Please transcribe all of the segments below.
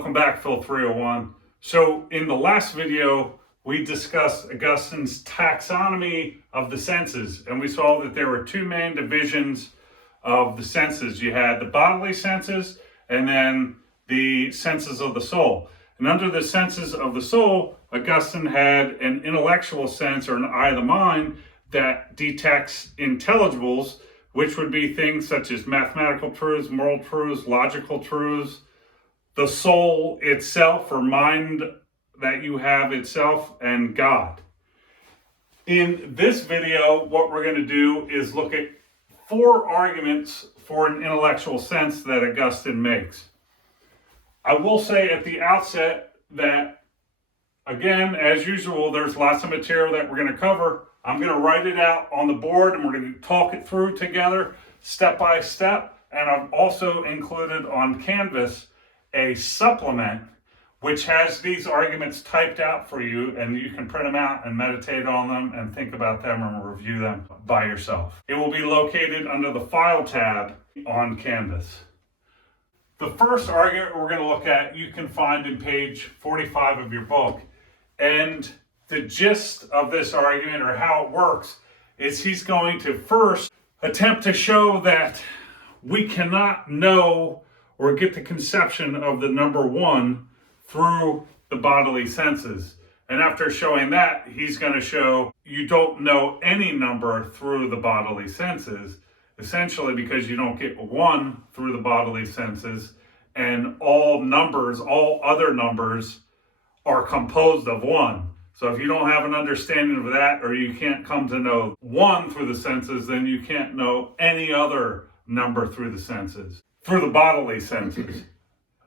Welcome back, Phil 301. So in the last video, we discussed Augustine's taxonomy of the senses, and we saw that there were two main divisions of the senses. You had the bodily senses and then the senses of the soul. And under the senses of the soul, Augustine had an intellectual sense, or an eye of the mind, that detects intelligibles, which would be things such as mathematical truths, moral truths, logical truths, the soul itself, or mind that you have itself, and God. In this video, what we're going to do is look at 4 arguments for an intellectual sense that Augustine makes. I will say at the outset that, again, as usual, there's lots of material that we're going to cover. I'm going to write it out on the board and we're going to talk it through together step by step. And I've also included on Canvas a supplement which has these arguments typed out for you, and you can print them out and meditate on them and think about them and review them by yourself. It will be located under the File tab on Canvas. The first argument we're going to look at you can find in page 45 of your book, and the gist of this argument, or how it works, is he's going to first attempt to show that we cannot know or get the conception of the number 1 through the bodily senses. And after showing that, he's going to show you don't know any number through the bodily senses, essentially because you don't get 1 through the bodily senses, and all other numbers are composed of 1. So if you don't have an understanding of that, or you can't come to know 1 through the senses, then you can't know any other number through the senses, through the bodily senses.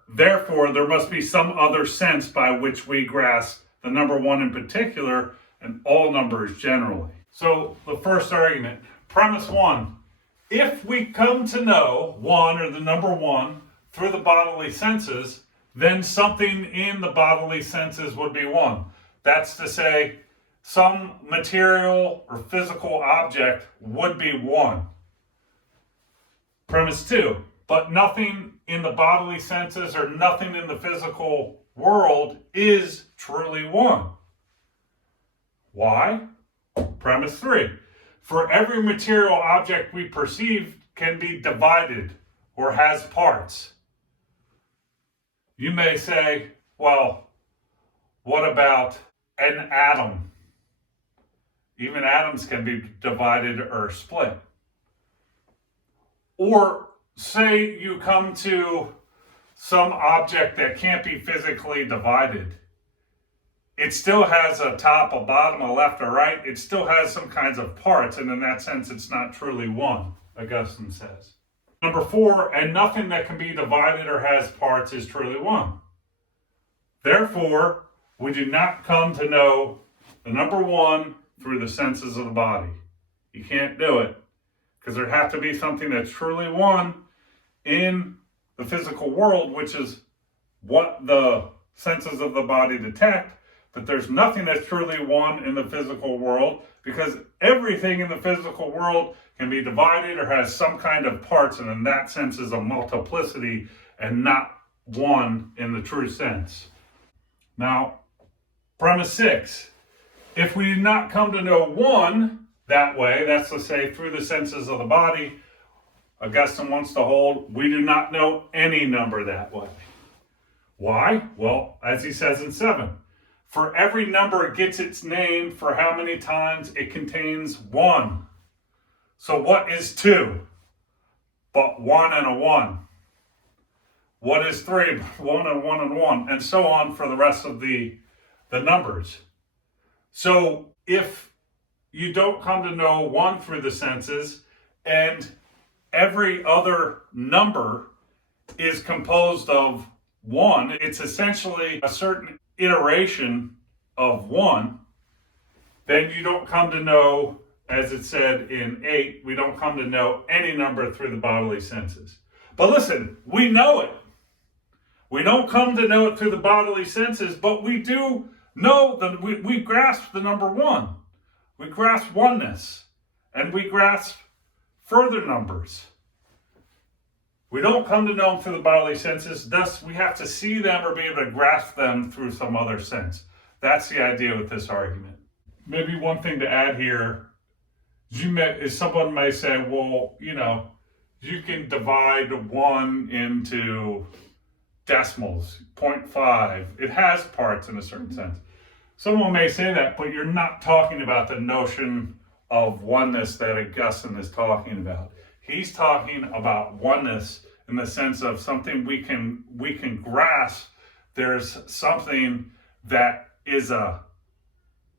Therefore, there must be some other sense by which we grasp the number 1 in particular, and all numbers generally. So the first argument, premise 1, if we come to know 1, or the number 1, through the bodily senses, then something in the bodily senses would be 1. That's to say, some material or physical object would be 1. Premise 2, but nothing in the bodily senses or nothing in the physical world is truly 1. Why? Premise 3, for every material object we perceive can be divided or has parts. You may say, well, what about an atom? Even atoms can be divided or split. Or say you come to some object that can't be physically divided. It still has a top, a bottom, a left, a right. It still has some kinds of parts, and in that sense, it's not truly 1, Augustine says. Number 4, and nothing that can be divided or has parts is truly 1. Therefore, we do not come to know the number 1 through the senses of the body. You can't do it, because there has to be something that's truly 1 in the physical world, which is what the senses of the body detect, but there's nothing that's truly 1 in the physical world, because everything in the physical world can be divided or has some kind of parts, and in that sense is a multiplicity and not 1 in the true sense. Now, premise 6, if we do not come to know 1 that way, that's to say through the senses of the body, Augustine wants to hold we do not know any number that way. Why? Well, as he says in 7, for every number gets its name for how many times it contains 1. So what is 2? But 1 and a 1. What is 3? 1 and 1 and 1. And so on for the rest of the numbers. So if you don't come to know 1 through the senses, and every other number is composed of 1, it's essentially a certain iteration of 1, then you don't come to know, as it said in 8, we don't come to know any number through the bodily senses. But listen, we know it. We don't come to know it through the bodily senses, but we do know that we grasp the number 1. We grasp oneness, and we grasp further numbers. We don't come to know them through the bodily senses, thus we have to see them or be able to grasp them through some other sense. That's the idea with this argument. Maybe one thing to add here is someone may say, well, you can divide 1 into decimals, 0.5. It has parts in a certain sense. Someone may say that, but you're not talking about the notion of oneness that Augustine is talking about. He's talking about oneness in the sense of something we can grasp. There's something that is a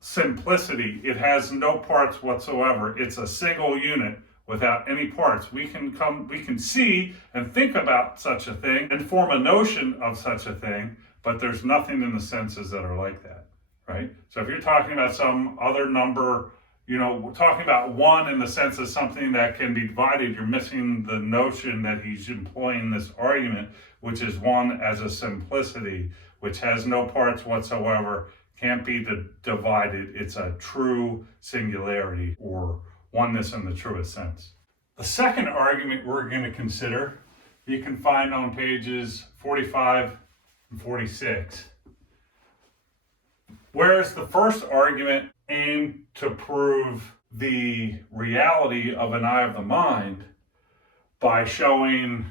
simplicity. It has no parts whatsoever. It's a single unit without any parts. We can see and think about such a thing and form a notion of such a thing, but there's nothing in the senses that are like that, right? So if you're talking about some other number, we're talking about 1 in the sense of something that can be divided, you're missing the notion that he's employing this argument, which is 1 as a simplicity, which has no parts whatsoever, can't be divided. It's a true singularity, or oneness in the truest sense. The second argument we're going to consider, you can find on pages 45 and 46. Whereas the first argument aimed to prove the reality of an eye of the mind by showing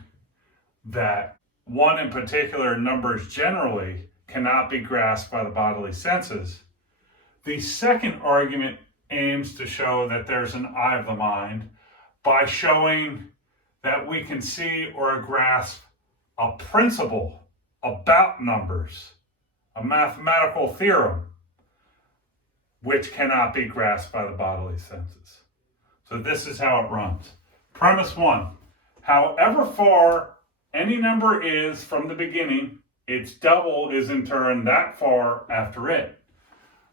that 1 in particular, numbers generally, cannot be grasped by the bodily senses. The second argument aims to show that there's an eye of the mind by showing that we can see or grasp a principle about numbers, a mathematical theorem, which cannot be grasped by the bodily senses. So this is how it runs. Premise 1, however far any number is from the beginning, its double is in turn that far after it.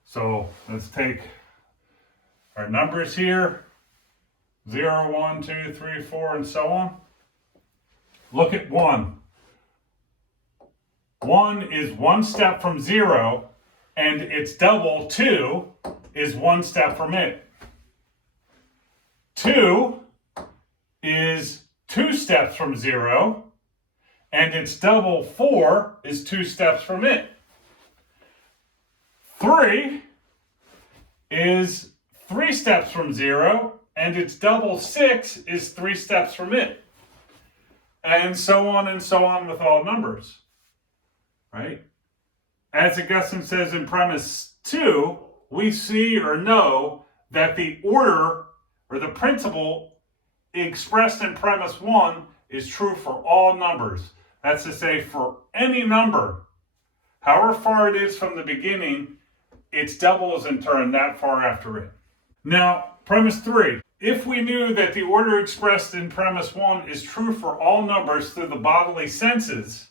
So let's take our numbers here, 0, 1, 2, 3, 4, and so on. Look at 1. 1 is 1 step from 0, and its double, 2, is 1 step from it. 2 is 2 steps from 0, and its double, 4, is 2 steps from it. 3 is 3 steps from 0, and its double, 6, is 3 steps from it. And so on with all numbers, right? As Augustine says in premise 2, we see or know that the order or the principle expressed in premise 1 is true for all numbers. That's to say, for any number, however far it is from the beginning, its double is in turn that far after it. Now, premise 3. If we knew that the order expressed in premise 1 is true for all numbers through the bodily senses,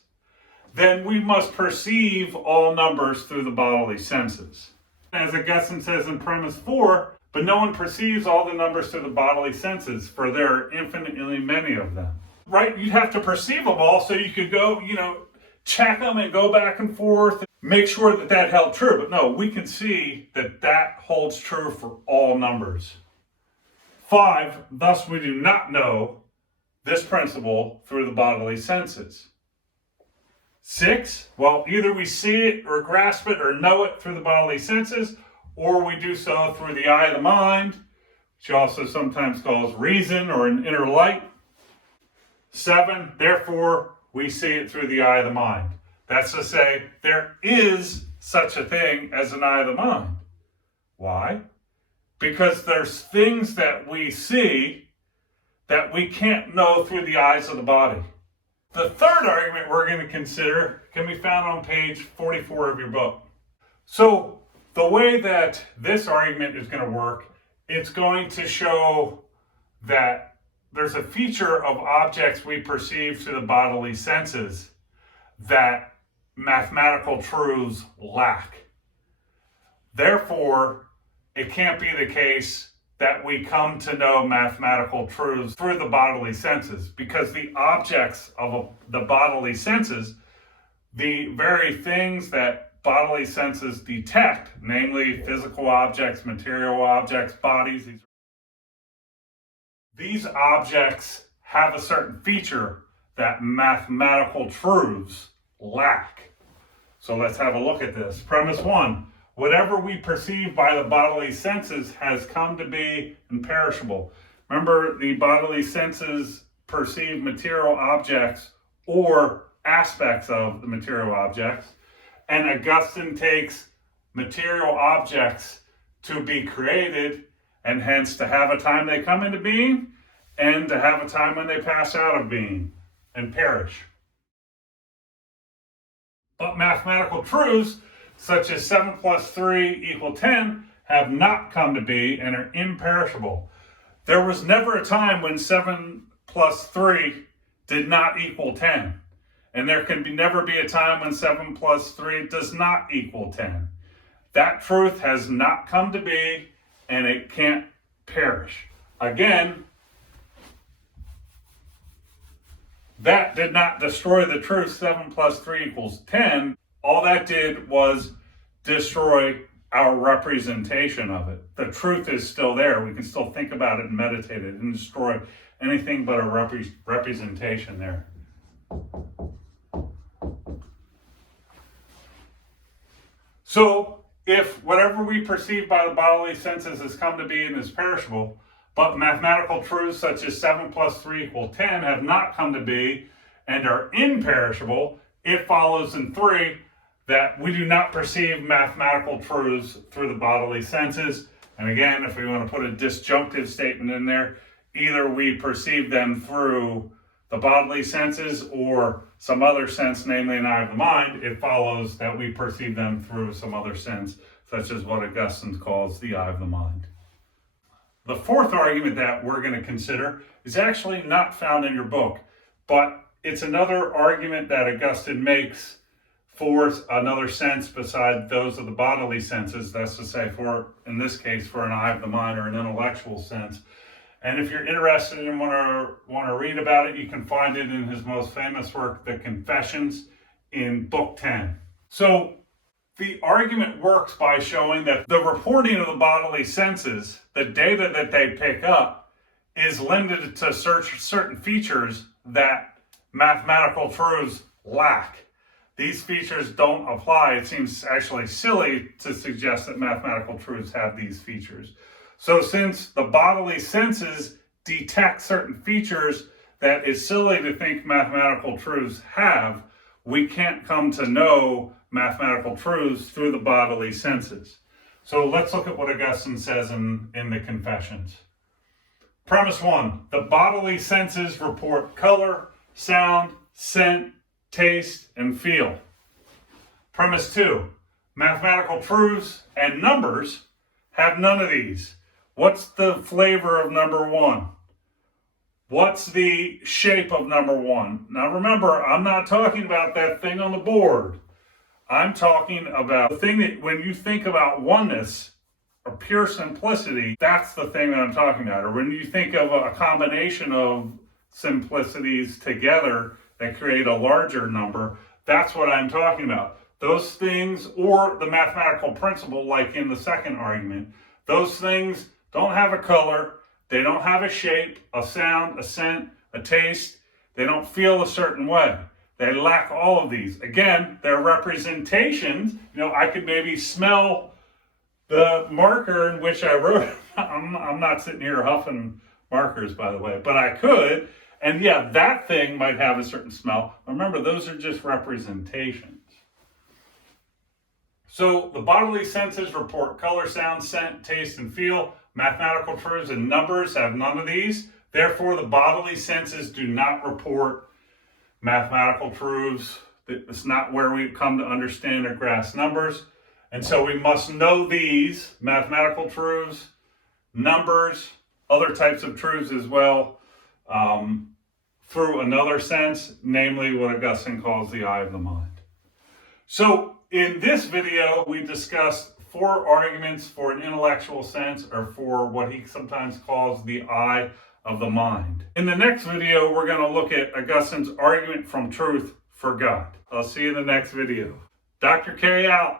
then we must perceive all numbers through the bodily senses. As Augustine says in premise 4, but no one perceives all the numbers through the bodily senses, for there are infinitely many of them. Right? You'd have to perceive them all so you could go, check them and go back and forth, make sure that that held true. But no, we can see that that holds true for all numbers. 5, thus we do not know this principle through the bodily senses. 6, well, either we see it or grasp it or know it through the bodily senses, or we do so through the eye of the mind, which also sometimes calls reason or an inner light. 7, therefore, we see it through the eye of the mind. That's to say, there is such a thing as an eye of the mind. Why? Because there's things that we see that we can't know through the eyes of the body. The third argument we're going to consider can be found on page 44 of your book. So the way that this argument is going to work, it's going to show that there's a feature of objects we perceive through the bodily senses that mathematical truths lack. Therefore, it can't be the case that we come to know mathematical truths through the bodily senses, because the objects of the bodily senses, the very things that bodily senses detect, namely physical objects, material objects, bodies, these objects have a certain feature that mathematical truths lack. So let's have a look at this. Premise 1. Whatever we perceive by the bodily senses has come to be imperishable. Remember, the bodily senses perceive material objects or aspects of the material objects, and Augustine takes material objects to be created, and hence to have a time they come into being, and to have a time when they pass out of being and perish. But mathematical truths, such as 7 plus 3 equal 10, have not come to be and are imperishable. There was never a time when 7 plus 3 did not equal 10. And there can never be a time when 7 plus 3 does not equal 10. That truth has not come to be, and it can't perish. Again, that did not destroy the truth 7 plus 3 equals 10. All that did was destroy our representation of it. The truth is still there. We can still think about it and meditate it and destroy anything but a representation there. So, if whatever we perceive by the bodily senses has come to be and is perishable, but mathematical truths such as 7 plus 3 equal 10 have not come to be and are imperishable, it follows in 3 that we do not perceive mathematical truths through the bodily senses. And again, if we want to put a disjunctive statement in there, either we perceive them through the bodily senses or some other sense, namely an eye of the mind, it follows that we perceive them through some other sense, such as what Augustine calls the eye of the mind. The fourth argument that we're going to consider is actually not found in your book, but it's another argument that Augustine makes for another sense beside those of the bodily senses. That's to say, for, in this case, for an eye of the mind or an intellectual sense. And if you're interested and want to read about it, you can find it in his most famous work, The Confessions, in Book 10. So the argument works by showing that the reporting of the bodily senses, the data that they pick up, is limited to certain features that mathematical truths lack. These features don't apply. It seems actually silly to suggest that mathematical truths have these features. So since the bodily senses detect certain features that it's silly to think mathematical truths have, we can't come to know mathematical truths through the bodily senses. So let's look at what Augustine says in the Confessions. Premise 1, the bodily senses report color, sound, scent, taste, and feel. Premise 2, mathematical truths and numbers have none of these. What's the flavor of number 1? What's the shape of number 1? Now remember, I'm not talking about that thing on the board. I'm talking about the thing that when you think about oneness or pure simplicity, that's the thing that I'm talking about. Or when you think of a combination of simplicities together that create a larger number, that's what I'm talking about. Those things, or the mathematical principle like in the second argument, those things don't have a color, they don't have a shape, a sound, a scent, a taste, they don't feel a certain way. They lack all of these. Again, they're representations. I could maybe smell the marker in which I wrote. I'm not sitting here huffing markers, by the way, but I could. And yeah, that thing might have a certain smell. Remember, those are just representations. So the bodily senses report color, sound, scent, taste, and feel. Mathematical truths and numbers have none of these. Therefore, the bodily senses do not report mathematical truths. It's not where we come to understand or grasp numbers. And so we must know these mathematical truths, numbers, other types of truths as well, through another sense, namely what Augustine calls the eye of the mind. So in this video, we discussed 4 arguments for an intellectual sense, or for what he sometimes calls the eye of the mind. In the next video, we're going to look at Augustine's argument from truth for God. I'll see you in the next video. Dr. K out.